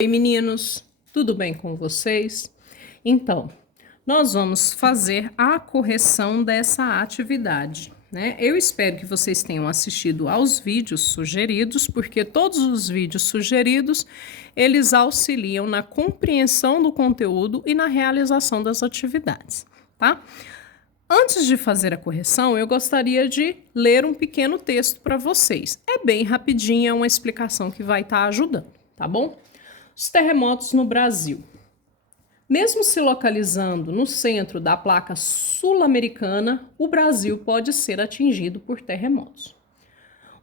Oi meninos, tudo bem com vocês? Então, nós vamos fazer a correção dessa atividade, né? Eu espero que vocês tenham assistido aos vídeos sugeridos, porque todos os vídeos sugeridos, eles auxiliam na compreensão do conteúdo e na realização das atividades, tá? Antes de fazer a correção, eu gostaria de ler um pequeno texto para vocês. É bem rapidinho, é uma explicação que vai estar ajudando, tá bom? Os terremotos no Brasil. Mesmo se localizando no centro da placa sul-americana, o Brasil pode ser atingido por terremotos.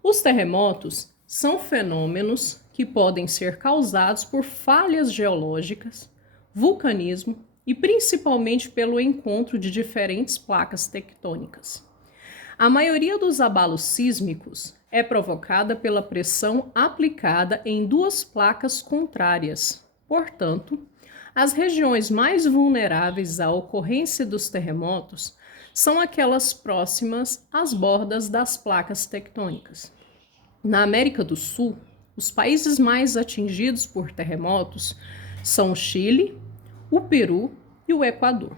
Os terremotos são fenômenos que podem ser causados por falhas geológicas, vulcanismo e principalmente pelo encontro de diferentes placas tectônicas. A maioria dos abalos sísmicos é provocada pela pressão aplicada em duas placas contrárias. Portanto, as regiões mais vulneráveis à ocorrência dos terremotos são aquelas próximas às bordas das placas tectônicas. Na América do Sul, os países mais atingidos por terremotos são o Chile, o Peru e o Equador,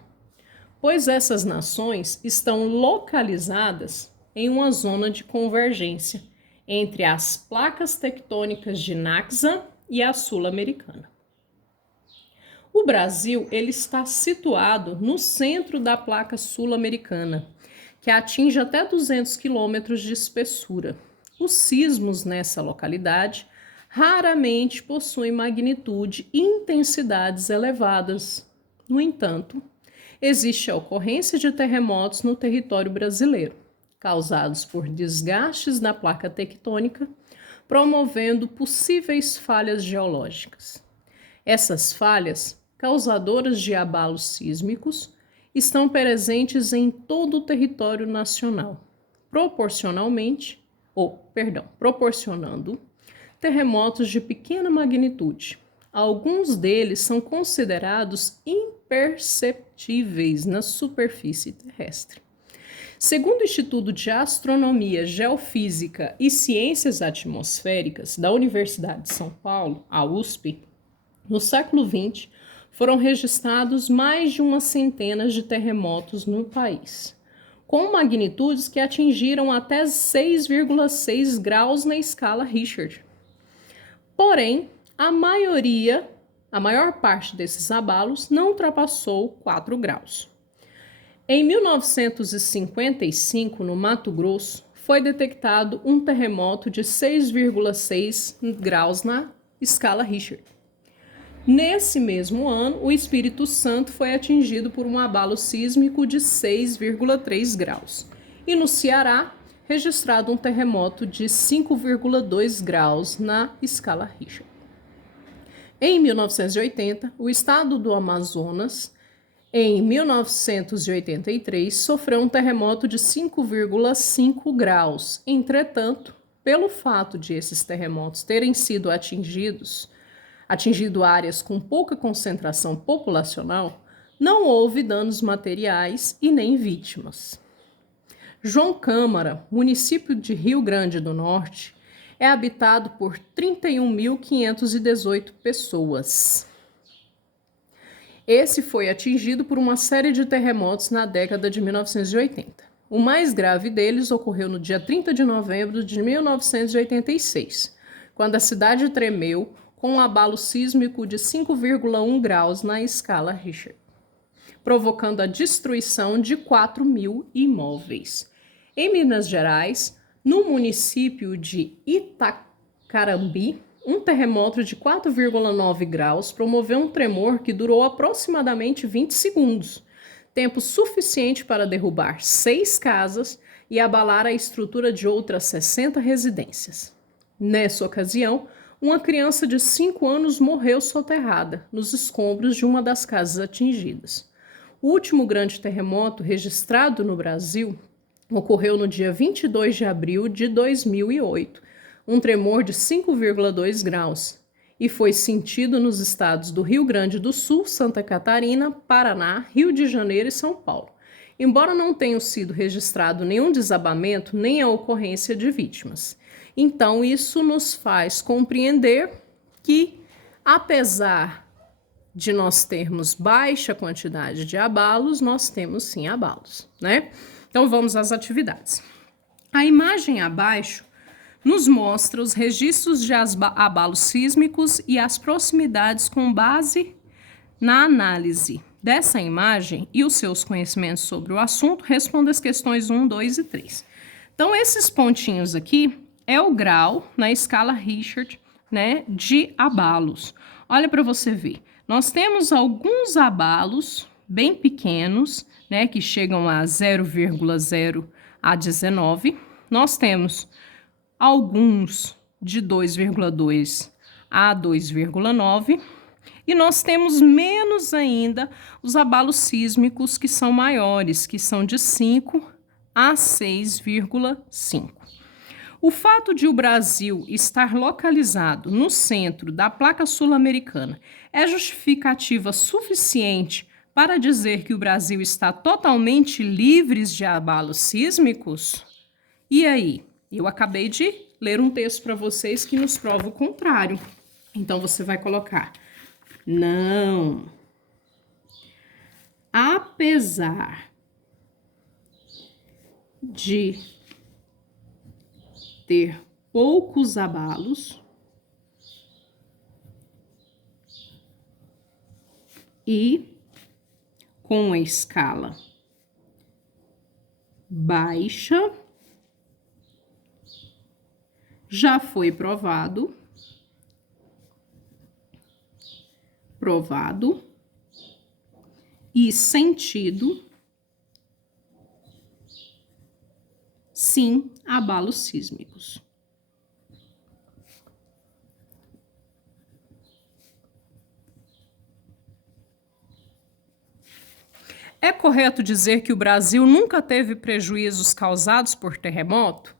pois essas nações estão localizadas em uma zona de convergência entre as placas tectônicas de Naxá e a sul-americana. O Brasil ele está situado no centro da placa sul-americana, que atinge até 200 quilômetros de espessura. Os sismos nessa localidade raramente possuem magnitude e intensidades elevadas. No entanto, existe a ocorrência de terremotos no território brasileiro, causados por desgastes na placa tectônica, promovendo possíveis falhas geológicas. Essas falhas, causadoras de abalos sísmicos, estão presentes em todo o território nacional, proporcionando terremotos de pequena magnitude. Alguns deles são considerados imperceptíveis na superfície terrestre. Segundo o Instituto de Astronomia, Geofísica e Ciências Atmosféricas da Universidade de São Paulo, a USP, no século XX, foram registrados mais de uma centena de terremotos no país, com magnitudes que atingiram até 6,6 graus na escala Richter. Porém, a maior parte desses abalos não ultrapassou 4 graus. Em 1955, no Mato Grosso, foi detectado um terremoto de 6,6 graus na escala Richter. Nesse mesmo ano, o Espírito Santo foi atingido por um abalo sísmico de 6,3 graus. E no Ceará, registrado um terremoto de 5,2 graus na escala Richter. Em 1980, o estado do Amazonas, em 1983, sofreu um terremoto de 5,5 graus. Entretanto, pelo fato de esses terremotos terem sido atingido áreas com pouca concentração populacional, não houve danos materiais e nem vítimas. João Câmara, município de Rio Grande do Norte, é habitado por 31.518 pessoas. Esse foi atingido por uma série de terremotos na década de 1980. O mais grave deles ocorreu no dia 30 de novembro de 1986, quando a cidade tremeu com um abalo sísmico de 5,1 graus na escala Richter, provocando a destruição de 4.000 imóveis. Em Minas Gerais, no município de Itacarambi, um terremoto de 4,9 graus promoveu um tremor que durou aproximadamente 20 segundos, tempo suficiente para derrubar 6 casas e abalar a estrutura de outras 60 residências. Nessa ocasião, uma criança de 5 anos morreu soterrada nos escombros de uma das casas atingidas. O último grande terremoto registrado no Brasil ocorreu no dia 22 de abril de 2008, um tremor de 5,2 graus, e foi sentido nos estados do Rio Grande do Sul, Santa Catarina, Paraná, Rio de Janeiro e São Paulo, embora não tenha sido registrado nenhum desabamento nem a ocorrência de vítimas. Então, isso nos faz compreender que Apesar de nós termos baixa quantidade de abalos, nós temos sim abalos, né? Então vamos às atividades. A imagem abaixo nos mostra os registros de abalos sísmicos e as proximidades com base na análise dessa imagem e os seus conhecimentos sobre o assunto. Responda as questões 1, 2 e 3. Então, esses pontinhos aqui é o grau na escala Richard, né, de abalos. Olha para você ver. Nós temos alguns abalos bem pequenos, né, que chegam a 0,0 a 19. Nós temos alguns de 2,2 a 2,9. E nós temos menos ainda os abalos sísmicos que são maiores, que são de 5 a 6,5. O fato de o Brasil estar localizado no centro da placa sul-americana é justificativa suficiente para dizer que o Brasil está totalmente livre de abalos sísmicos? E aí? Eu acabei de ler um texto para vocês que nos prova o contrário. Então, você vai colocar: não. Apesar de ter poucos abalos e com a escala baixa, já foi provado e sentido, sim, abalos sísmicos. É correto dizer que o Brasil nunca teve prejuízos causados por terremoto?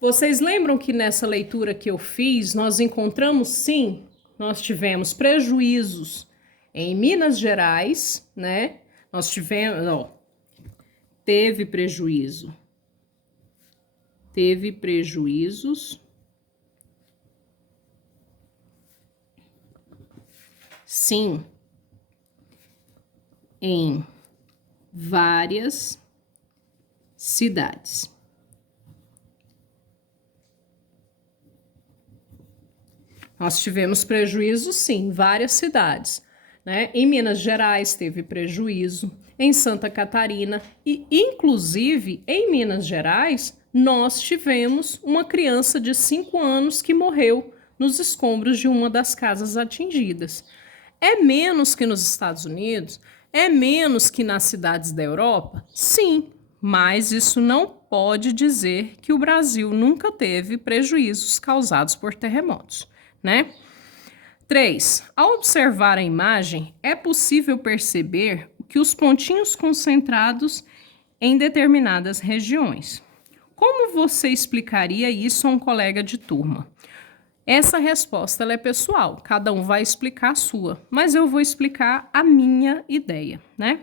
Vocês lembram que nessa leitura que eu fiz, nós encontramos, sim, nós tivemos prejuízos em Minas Gerais, né? Nós tivemos, teve prejuízos, sim, em várias cidades. Nós tivemos prejuízo, sim, em várias cidades, né? Em Minas Gerais teve prejuízo, em Santa Catarina e, inclusive, em Minas Gerais, nós tivemos uma criança de 5 anos que morreu nos escombros de uma das casas atingidas. É menos que nos Estados Unidos? É menos que nas cidades da Europa? Sim, mas isso não pode dizer que o Brasil nunca teve prejuízos causados por terremotos, né? 3. Ao observar a imagem, é possível perceber que os pontinhos concentrados em determinadas regiões. Como você explicaria isso a um colega de turma? Essa resposta ela é pessoal, cada um vai explicar a sua, mas eu vou explicar a minha ideia, né?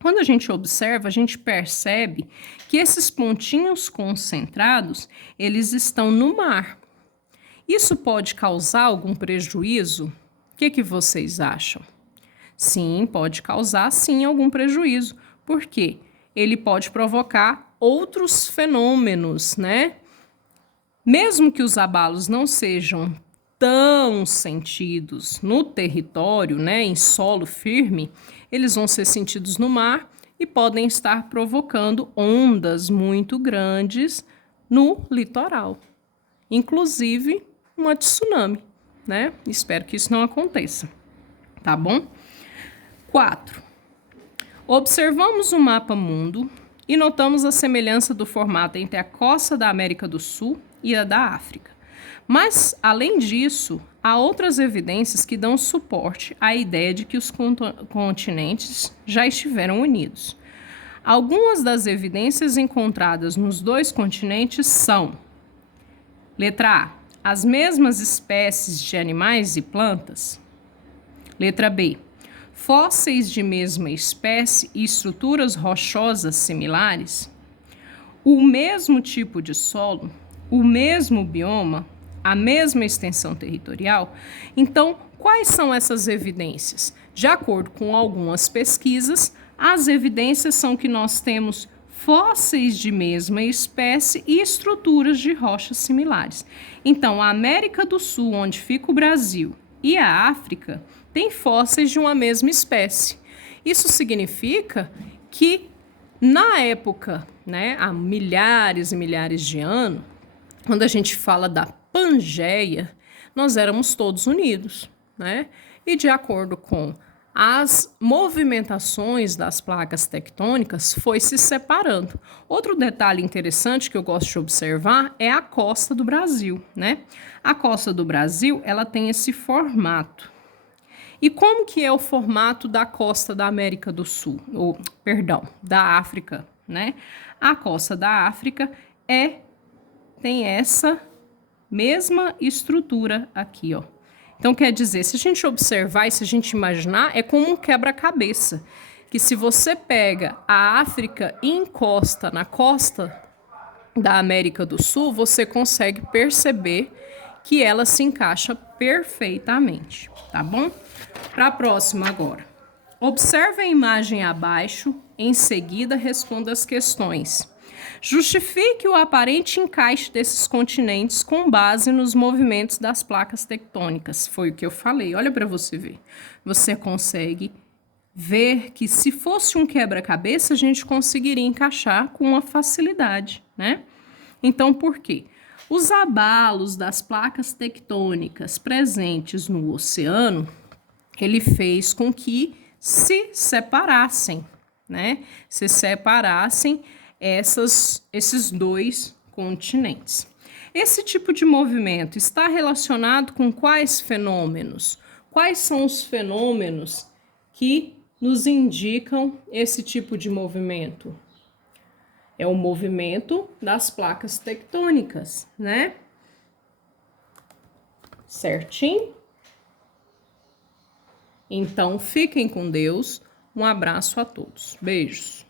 Quando a gente observa, a gente percebe que esses pontinhos concentrados, eles estão no mar. Isso pode causar algum prejuízo? O que vocês acham? Sim, pode causar sim algum prejuízo. Por quê? Ele pode provocar outros fenômenos, né? Mesmo que os abalos não sejam tão sentidos no território, né, em solo firme, eles vão ser sentidos no mar e podem estar provocando ondas muito grandes no litoral. Inclusive, uma tsunami, né? Espero que isso não aconteça, tá bom? 4. Observamos o mapa mundo e notamos a semelhança do formato entre a costa da América do Sul e a da África. Mas, além disso, há outras evidências que dão suporte à ideia de que os continentes já estiveram unidos. Algumas das evidências encontradas nos dois continentes são: letra A, as mesmas espécies de animais e plantas. Letra B, fósseis de mesma espécie e estruturas rochosas similares. O mesmo tipo de solo, o mesmo bioma, a mesma extensão territorial. Então, quais são essas evidências? De acordo com algumas pesquisas, as evidências são que nós temos fósseis de mesma espécie e estruturas de rochas similares. Então, a América do Sul, onde fica o Brasil, e a África têm fósseis de uma mesma espécie. Isso significa que, na época, né, há milhares e milhares de anos, quando a gente fala da Pangeia, nós éramos todos unidos, né? E de acordo com as movimentações das placas tectônicas, foi se separando. Outro detalhe interessante que eu gosto de observar é a costa do Brasil, né? A costa do Brasil, ela tem esse formato. E como que é o formato da costa da América do Sul? Ou, perdão, da África, né? A costa da África tem essa mesma estrutura aqui, ó. Então, quer dizer, se a gente observar e se a gente imaginar, é como um quebra-cabeça. Que se você pega a África e encosta na costa da América do Sul, você consegue perceber que ela se encaixa perfeitamente, tá bom? Para a próxima agora. Observe a imagem abaixo, em seguida responda as questões. Justifique o aparente encaixe desses continentes com base nos movimentos das placas tectônicas. Foi o que eu falei. Olha para você ver. Você consegue ver que se fosse um quebra-cabeça, a gente conseguiria encaixar com uma facilidade, né? Então, por quê? Os abalos das placas tectônicas presentes no oceano, ele fez com que se separassem, né? Se separassem esses dois continentes. Esse tipo de movimento está relacionado com quais fenômenos? Quais são os fenômenos que nos indicam esse tipo de movimento? É o movimento das placas tectônicas, né? Certinho? Então, fiquem com Deus. Um abraço a todos. Beijos.